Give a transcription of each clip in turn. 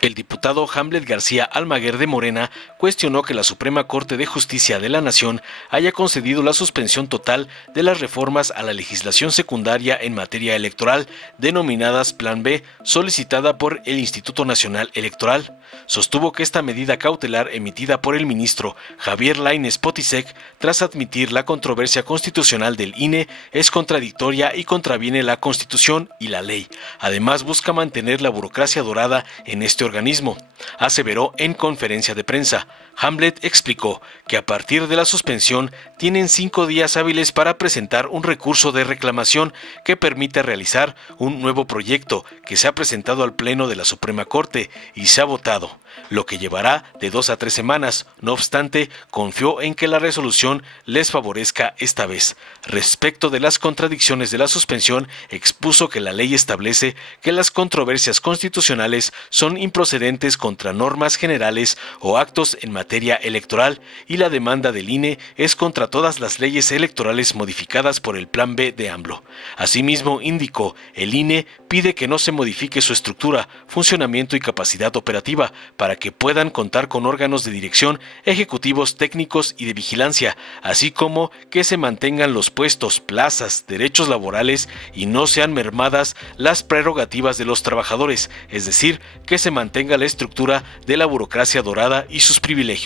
El diputado Hamlet García Almaguer de Morena cuestionó que la Suprema Corte de Justicia de la Nación haya concedido la suspensión total de las reformas a la legislación secundaria en materia electoral, denominadas Plan B, solicitada por el Instituto Nacional Electoral. Sostuvo que esta medida cautelar emitida por el ministro Javier Lainez Potisek, tras admitir la controversia constitucional del INE, es contradictoria y contraviene la Constitución y la ley. Además, busca mantener la burocracia dorada en este organismo, aseveró en conferencia de prensa. Hamlet explicó que a partir de la suspensión tienen 5 días hábiles para presentar un recurso de reclamación que permite realizar un nuevo proyecto que se ha presentado al Pleno de la Suprema Corte y se ha votado, lo que llevará de 2 a 3 semanas. No obstante, confió en que la resolución les favorezca esta vez. Respecto de las contradicciones de la suspensión, expuso que la ley establece que las controversias constitucionales son improcedentes contra normas generales o actos en materia electoral, y la demanda del INE es contra todas las leyes electorales modificadas por el Plan B de AMLO. Asimismo, indicó, el INE pide que no se modifique su estructura, funcionamiento y capacidad operativa para que puedan contar con órganos de dirección, ejecutivos, técnicos y de vigilancia, así como que se mantengan los puestos, plazas, derechos laborales y no sean mermadas las prerrogativas de los trabajadores, es decir, que se mantenga la estructura de la burocracia dorada y sus privilegios.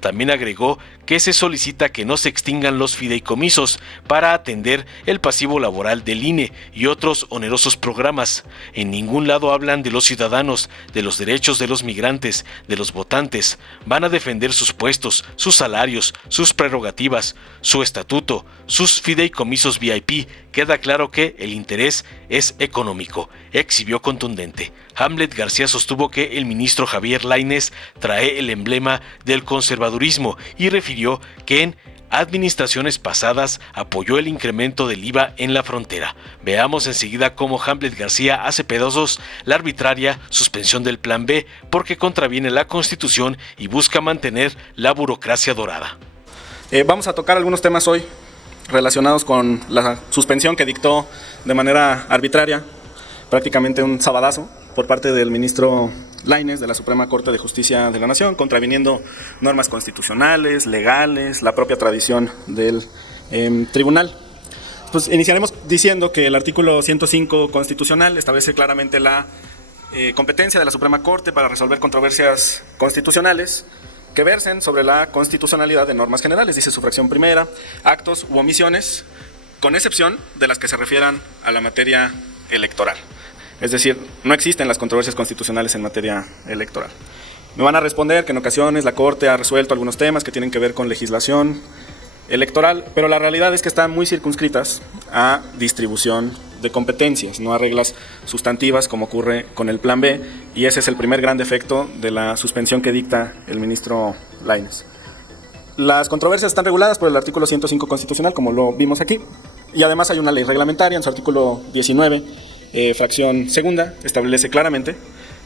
También agregó que se solicita que no se extingan los fideicomisos para atender el pasivo laboral del INE y otros onerosos programas. En ningún lado hablan de los ciudadanos, de los derechos de los migrantes, de los votantes. Van a defender sus puestos, sus salarios, sus prerrogativas, su estatuto, sus fideicomisos VIP. Queda claro que el interés es económico, exhibió contundente. Hamlet García sostuvo que el ministro Javier Lainez trae el emblema del conservadurismo y refirió que en administraciones pasadas apoyó el incremento del IVA en la frontera. Veamos enseguida cómo Hamlet García hace pedazos la arbitraria suspensión del Plan B porque contraviene la Constitución y busca mantener la burocracia dorada. Vamos a tocar algunos temas hoy relacionados con la suspensión que dictó de manera arbitraria, prácticamente un sabadazo, por parte del ministro Lainez de la Suprema Corte de Justicia de la Nación, contraviniendo normas constitucionales, legales, la propia tradición del tribunal. Pues iniciaremos diciendo que el artículo 105 constitucional establece claramente la competencia de la Suprema Corte para resolver controversias constitucionales que versen sobre la constitucionalidad de normas generales, dice su fracción primera, actos u omisiones, con excepción de las que se refieran a la materia electoral. Es decir, no existen las controversias constitucionales en materia electoral. Me van a responder que en ocasiones la Corte ha resuelto algunos temas que tienen que ver con legislación electoral, pero la realidad es que están muy circunscritas a distribución de competencias, no a reglas sustantivas como ocurre con el Plan B, y ese es el primer gran defecto de la suspensión que dicta el ministro Lainez. Las controversias están reguladas por el artículo 105 constitucional, como lo vimos aquí, y además hay una ley reglamentaria en su artículo 19, fracción segunda, establece claramente: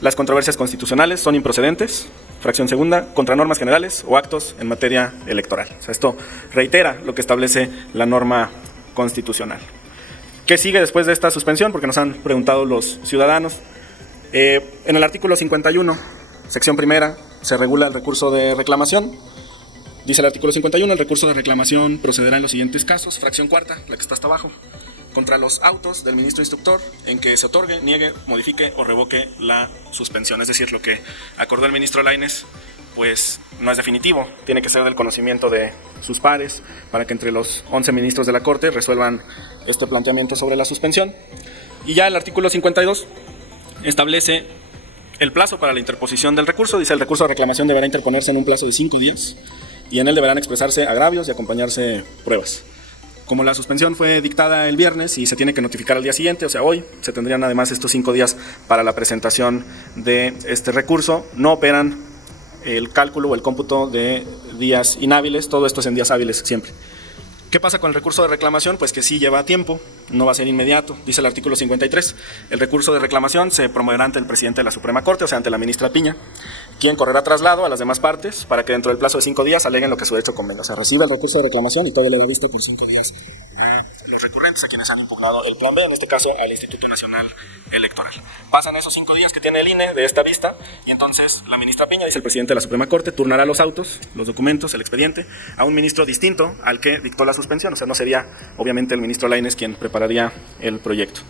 las controversias constitucionales son improcedentes, fracción segunda, contra normas generales o actos en materia electoral. O sea, esto reitera lo que establece la norma constitucional. ¿Qué sigue después de esta suspensión? Porque nos han preguntado los ciudadanos. En el artículo 51, sección primera, se regula el recurso de reclamación. Dice el artículo 51, el recurso de reclamación procederá en los siguientes casos. Fracción cuarta, la que está hasta abajo: contra los autos del ministro instructor en que se otorgue, niegue, modifique o revoque la suspensión. Es decir, lo que acordó el ministro Lainez pues no es definitivo, tiene que ser del conocimiento de sus pares para que entre los 11 ministros de la Corte resuelvan este planteamiento sobre la suspensión. Y ya el artículo 52 establece el plazo para la interposición del recurso. Dice: el recurso de reclamación deberá interponerse en un plazo de 5 días y en él deberán expresarse agravios y acompañarse pruebas. Como la suspensión fue dictada el viernes y se tiene que notificar al día siguiente, o sea hoy, se tendrían además estos 5 días para la presentación de este recurso. No operan el cálculo o el cómputo de días inhábiles, todo esto es en días hábiles siempre. ¿Qué pasa con el recurso de reclamación? Pues que sí lleva tiempo, no va a ser inmediato. Dice el artículo 53, el recurso de reclamación se promoverá ante el presidente de la Suprema Corte, o sea, ante la ministra Piña, quien correrá traslado a las demás partes para que dentro del plazo de 5 días aleguen lo que su derecho convenga. O sea, recibe el recurso de reclamación y todavía le da vista por 5 días a los recurrentes, a quienes han impugnado el plan B, en este caso al Instituto Nacional Electoral. Pasan esos 5 días que tiene el INE de esta vista y entonces la ministra Piña, dice el presidente de la Suprema Corte, turnará los autos, los documentos, el expediente a un ministro distinto al que dictó la suspensión. O sea, no sería obviamente el ministro Lainez quien prepararía el proyecto.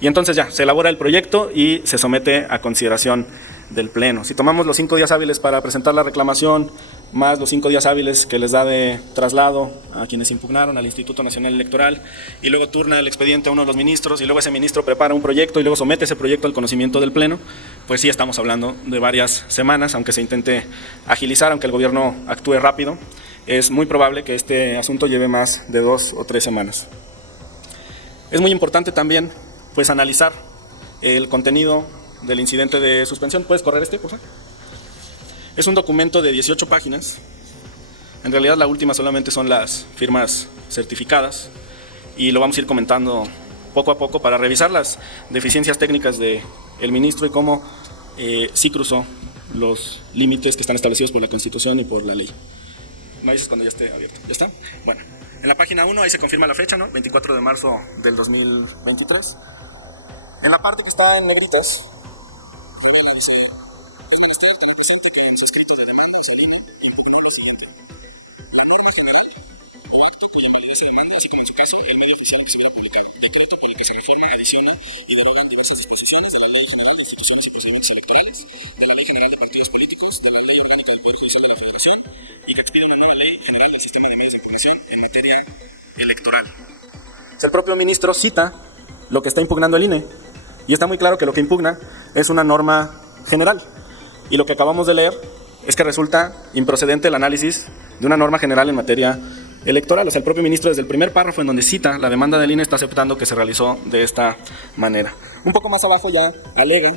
Y entonces ya, se elabora el proyecto y se somete a consideración del Pleno. Si tomamos los 5 días hábiles para presentar la reclamación, más los 5 días hábiles que les da de traslado a quienes impugnaron al Instituto Nacional Electoral, y luego turna el expediente a uno de los ministros, y luego ese ministro prepara un proyecto y luego somete ese proyecto al conocimiento del Pleno, pues sí estamos hablando de varias semanas, aunque se intente agilizar, aunque el gobierno actúe rápido, es muy probable que este asunto lleve más de 2 o 3 semanas. Es muy importante también pues analizar el contenido del incidente de suspensión. ¿Puedes correr por favor? Es un documento de 18 páginas. En realidad la última solamente son las firmas certificadas y lo vamos a ir comentando poco a poco para revisar las deficiencias técnicas del ministro y cómo sí cruzó los límites que están establecidos por la Constitución y por la ley. Me dices cuando ya esté abierto. ¿Ya está? Bueno, en la página 1 ahí se confirma la fecha, ¿no? 24 de marzo del 2023. En la parte que está en negritas, dice: es menester tener presente que en los escritos de demandas al INE impugna lo siguiente: la norma general o acto cuya validez se demanda, así como en su caso el medio oficial que se hubiera publicado, decreto por el que se reforma, adiciona y derogan diversas disposiciones de la Ley General de Instituciones y Procedimientos Electorales, de la Ley General de Partidos Políticos, de la Ley Orgánica del Poder Judicial de la Federación, y que expide una nueva Ley General del Sistema de Medios de Comunicación en materia electoral. El propio ministro cita lo que está impugnando el INE. Y está muy claro que lo que impugna es una norma general. Y lo que acabamos de leer es que resulta improcedente el análisis de una norma general en materia electoral. O sea, el propio ministro desde el primer párrafo en donde cita la demanda del INE está aceptando que se realizó de esta manera. Un poco más abajo ya alega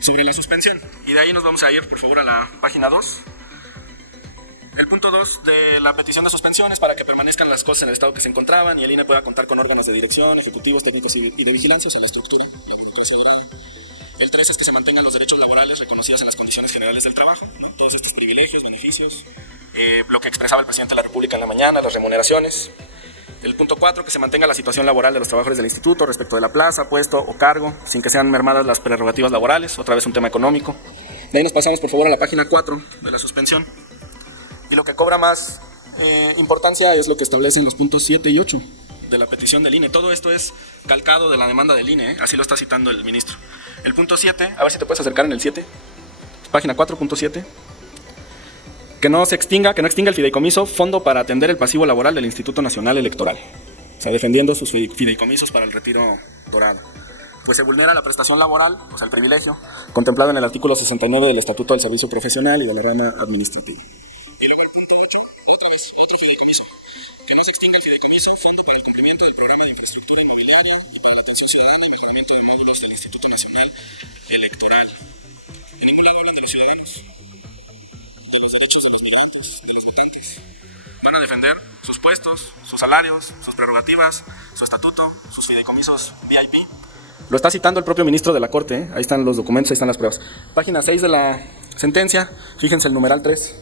sobre la suspensión. Y de ahí nos vamos a ir, por favor, a la página 2. El punto 2 de la petición de suspensión es para que permanezcan las cosas en el estado que se encontraban y el INE pueda contar con órganos de dirección, ejecutivos, técnicos y de vigilancia, o sea, la estructura, la burocracia dorada. El 3 es que se mantengan los derechos laborales reconocidos en las condiciones generales del trabajo, ¿no? Todos estos privilegios, beneficios, lo que expresaba el presidente de la República en la mañana, las remuneraciones. El punto 4, que se mantenga la situación laboral de los trabajadores del instituto respecto de la plaza, puesto o cargo, sin que sean mermadas las prerrogativas laborales, otra vez un tema económico. De ahí nos pasamos, por favor, a la página 4 de la suspensión. Y lo que cobra más importancia es lo que establecen los puntos 7 y 8 de la petición del INE. Todo esto es calcado de la demanda del INE, así lo está citando el ministro. El punto 7, a ver si te puedes acercar en el 7, página 4.7, que no extinga el fideicomiso Fondo para atender el pasivo laboral del Instituto Nacional Electoral. O sea, defendiendo sus fideicomisos para el retiro dorado. Pues se vulnera la prestación laboral, o sea, el privilegio, contemplado en el artículo 69 del Estatuto del Servicio Profesional y de la rama administrativa. Y luego el punto 8, otra vez, otro fideicomiso. Que no se extinga el fideicomiso Fondo para el cumplimiento del programa de infraestructura inmobiliaria y para la atención ciudadana y mejoramiento de módulos del Instituto Nacional Electoral. En ningún lado hablan de los ciudadanos, de los derechos de los migrantes, de los votantes. Van a defender sus puestos, sus salarios, sus prerrogativas, su estatuto, sus fideicomisos VIP. Lo está citando el propio ministro de la Corte, ¿eh? Ahí están los documentos, ahí están las pruebas. Página 6 de la sentencia, fíjense el numeral 3.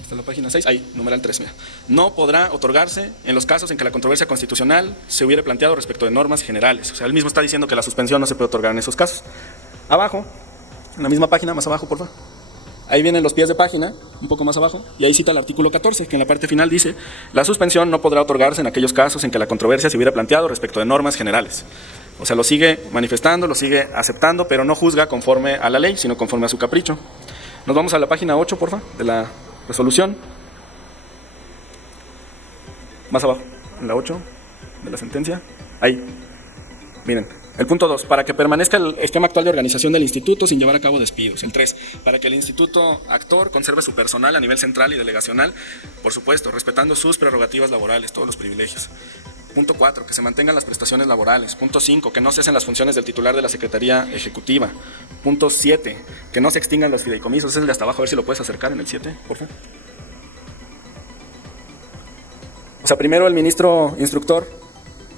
Está en la página 6, ahí, numeral 3, mira. No podrá otorgarse en los casos en que la controversia constitucional se hubiera planteado respecto de normas generales. O sea, él mismo está diciendo que la suspensión no se puede otorgar en esos casos. Abajo, en la misma página, más abajo, por favor. Ahí vienen los pies de página, un poco más abajo, y ahí cita el artículo 14, que en la parte final dice: la suspensión no podrá otorgarse en aquellos casos en que la controversia se hubiera planteado respecto de normas generales. O sea, lo sigue manifestando, lo sigue aceptando, pero no juzga conforme a la ley, sino conforme a su capricho. Nos vamos a la página 8, por favor, de la resolución. Más abajo, en la 8 de la sentencia. Ahí. Miren, el punto 2, para que permanezca el esquema actual de organización del instituto sin llevar a cabo despidos. El 3, para que el instituto actor conserve su personal a nivel central y delegacional, por supuesto, respetando sus prerrogativas laborales, todos los privilegios. Punto 4, que se mantengan las prestaciones laborales. Punto 5, que no cesen las funciones del titular de la Secretaría Ejecutiva. Punto 7, que no se extingan los fideicomisos. Es el de hasta abajo, a ver si lo puedes acercar en el 7, por favor. O sea, primero el ministro instructor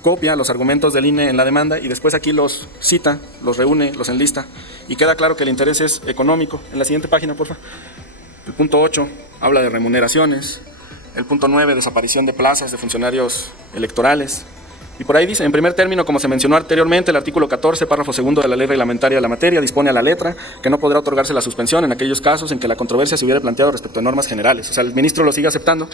copia los argumentos del INE en la demanda y después aquí los cita, los reúne, los enlista y queda claro que el interés es económico. En la siguiente página, por favor. El punto 8 habla de remuneraciones. El punto 9, desaparición de plazas de funcionarios electorales. Y por ahí dice, en primer término, como se mencionó anteriormente, el artículo 14, párrafo segundo de la ley reglamentaria de la materia dispone a la letra que no podrá otorgarse la suspensión en aquellos casos en que la controversia se hubiera planteado respecto a normas generales. O sea, el ministro lo sigue aceptando.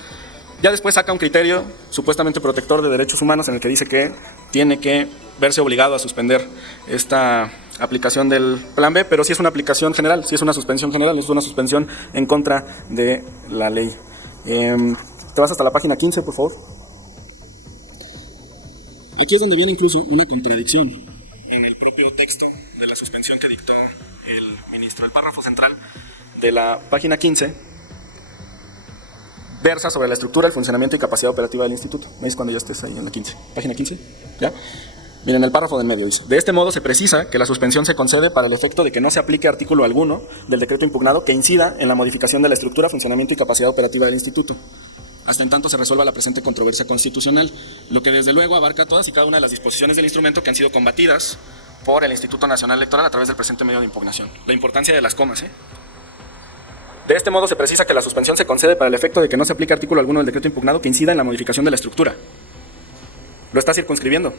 Ya después saca un criterio supuestamente protector de derechos humanos en el que dice que tiene que verse obligado a suspender esta aplicación del plan B, pero sí es una aplicación general, sí es una suspensión general, no es una suspensión en contra de la ley. Te vas hasta la página 15, por favor. Aquí es donde viene incluso una contradicción en el propio texto de la suspensión que dictó el ministro. El párrafo central de la página 15 versa sobre la estructura, el funcionamiento y capacidad operativa del instituto. ¿Me dices cuando ya estés ahí en la 15? ¿Página 15? ¿Ya? Miren, el párrafo del medio dice: de este modo se precisa que la suspensión se concede para el efecto de que no se aplique artículo alguno del decreto impugnado que incida en la modificación de la estructura, funcionamiento y capacidad operativa del instituto, hasta en tanto se resuelva la presente controversia constitucional, lo que desde luego abarca todas y cada una de las disposiciones del instrumento que han sido combatidas por el Instituto Nacional Electoral a través del presente medio de impugnación. La importancia de las comas, De este modo se precisa que la suspensión se concede para el efecto de que no se aplique artículo alguno del decreto impugnado que incida en la modificación de la estructura. Lo está circunscribiendo.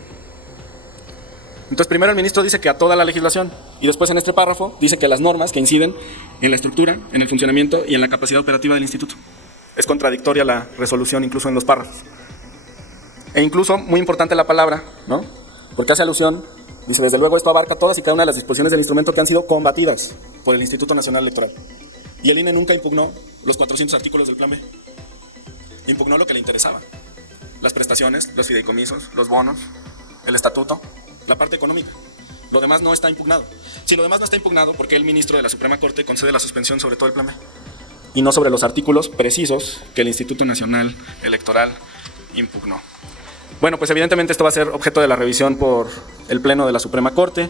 Entonces primero el ministro dice que a toda la legislación y después en este párrafo dice que las normas que inciden en la estructura, en el funcionamiento y en la capacidad operativa del instituto. Es contradictoria la resolución incluso en los párrafos. E incluso, muy importante la palabra, ¿no? Porque hace alusión, dice, desde luego esto abarca todas y cada una de las disposiciones del instrumento que han sido combatidas por el Instituto Nacional Electoral. Y el INE nunca impugnó los 400 artículos del Plan B. Impugnó lo que le interesaba. Las prestaciones, los fideicomisos, los bonos, el estatuto, la parte económica. Lo demás no está impugnado. Si lo demás no está impugnado, ¿por qué el ministro de la Suprema Corte concede la suspensión sobre todo el Plan B? Y no sobre los artículos precisos que el Instituto Nacional Electoral impugnó. Bueno, pues evidentemente esto va a ser objeto de la revisión por el Pleno de la Suprema Corte,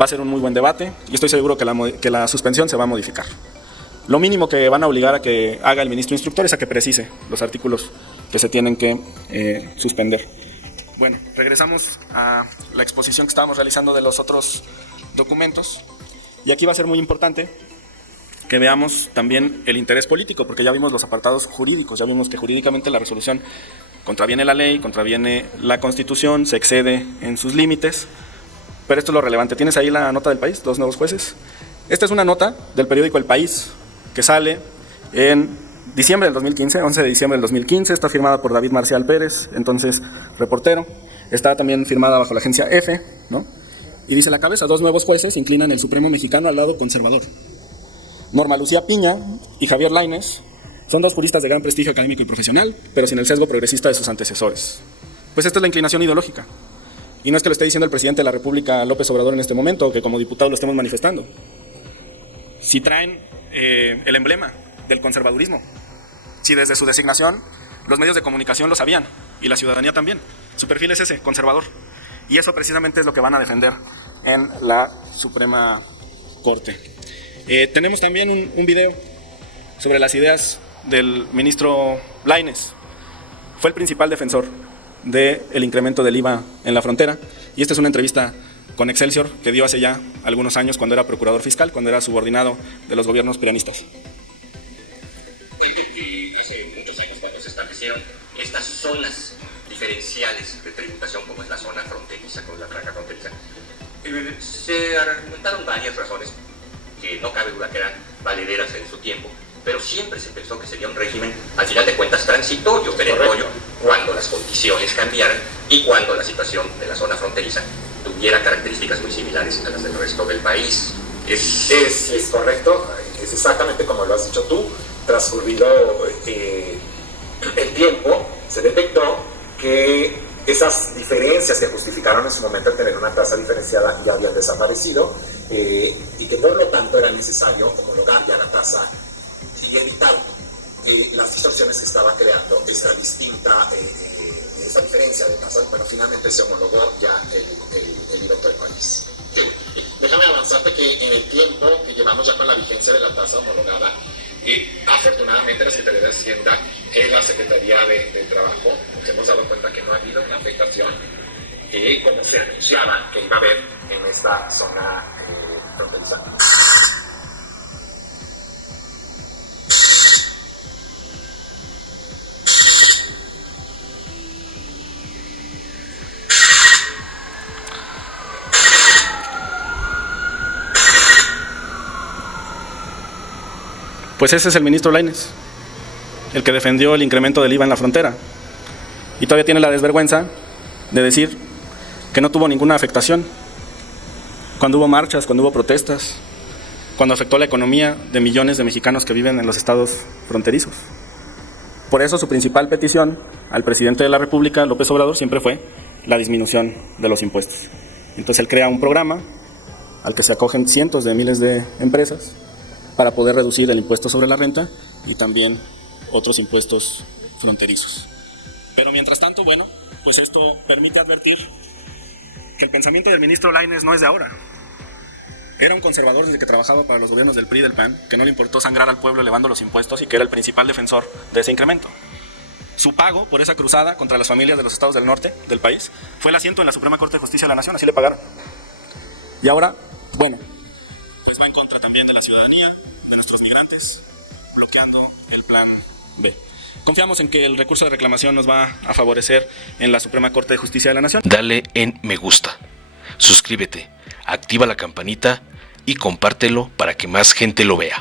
va a ser un muy buen debate y estoy seguro que la suspensión se va a modificar. Lo mínimo que van a obligar a que haga el ministro instructor es a que precise los artículos que se tienen que suspender. Bueno, regresamos a la exposición que estábamos realizando de los otros documentos y aquí va a ser muy importante que veamos también el interés político, porque ya vimos los apartados jurídicos, ya vimos que jurídicamente la resolución contraviene la ley, contraviene la Constitución, se excede en sus límites, pero esto es lo relevante. ¿Tienes ahí la nota del País, los nuevos jueces? Esta es una nota del periódico El País, que sale en diciembre del 2015, 11 de diciembre del 2015, está firmada por David Marcial Pérez, entonces reportero, está también firmada bajo la agencia F, ¿no? Y dice la cabeza: 2 nuevos jueces inclinan el Supremo mexicano al lado conservador. Norma Lucía Piña y Javier Lainez son 2 juristas de gran prestigio académico y profesional, pero sin el sesgo progresista de sus antecesores. Pues esta es la inclinación ideológica. Y no es que lo esté diciendo el presidente de la República, López Obrador, en este momento, o que como diputado lo estemos manifestando. Si traen el emblema del conservadurismo, si desde su designación los medios de comunicación lo sabían, y la ciudadanía también, su perfil es ese, conservador. Y eso precisamente es lo que van a defender en la Suprema Corte. Tenemos también un video sobre las ideas del ministro Lainez. Fue el principal defensor del incremento del IVA en la frontera, y esta es una entrevista con Excelsior que dio hace ya algunos años cuando era procurador fiscal, cuando era subordinado de los gobiernos peronistas. Hace muchos años cuando se establecieron estas zonas diferenciales de tributación, como es la zona fronteriza con la franja fronteriza, se argumentaron varias razones que no cabe duda que eran valederas en su tiempo, pero siempre se pensó que sería un régimen, al final de cuentas, transitorio, perentorio, cuando las condiciones cambiaran y cuando la situación de la zona fronteriza tuviera características muy similares a las del resto del país. Es correcto, es exactamente como lo has dicho tú. Transcurrido el tiempo, se detectó que esas diferencias que justificaron en su momento el tener una tasa diferenciada ya habían desaparecido, y que por lo tanto era necesario homologar ya la tasa y evitar las distorsiones que estaba creando esa distinta, esa diferencia de tasas. Bueno, finalmente se homologó ya el IVA del país. Déjame avanzarte que en el tiempo que llevamos ya con la vigencia de la tasa homologada, afortunadamente la Secretaría de Hacienda y la Secretaría de Trabajo nos hemos dado cuenta que no ha habido una afectación como se anunciaba que iba a haber en esta zona fronteriza. Pues ese es el ministro Lainez, el que defendió el incremento del IVA en la frontera. Y todavía tiene la desvergüenza de decir que no tuvo ninguna afectación. Cuando hubo marchas, cuando hubo protestas, cuando afectó la economía de millones de mexicanos que viven en los estados fronterizos. Por eso su principal petición al presidente de la República, López Obrador, siempre fue la disminución de los impuestos. Entonces él crea un programa al que se acogen cientos de miles de empresas para poder reducir el impuesto sobre la renta y también otros impuestos fronterizos. Pero mientras tanto, bueno, pues esto permite advertir que el pensamiento del ministro Lainez no es de ahora. Era un conservador desde que trabajaba para los gobiernos del PRI y del PAN, que no le importó sangrar al pueblo elevando los impuestos y que era el principal defensor de ese incremento. Su pago por esa cruzada contra las familias de los estados del norte del país fue el asiento en la Suprema Corte de Justicia de la Nación, así le pagaron. Y ahora, bueno, pues va en contra también de la ciudadanía, de nuestros migrantes, bloqueando el plan B. Confiamos en que el recurso de reclamación nos va a favorecer en la Suprema Corte de Justicia de la Nación. Dale en me gusta, suscríbete, activa la campanita y compártelo para que más gente lo vea.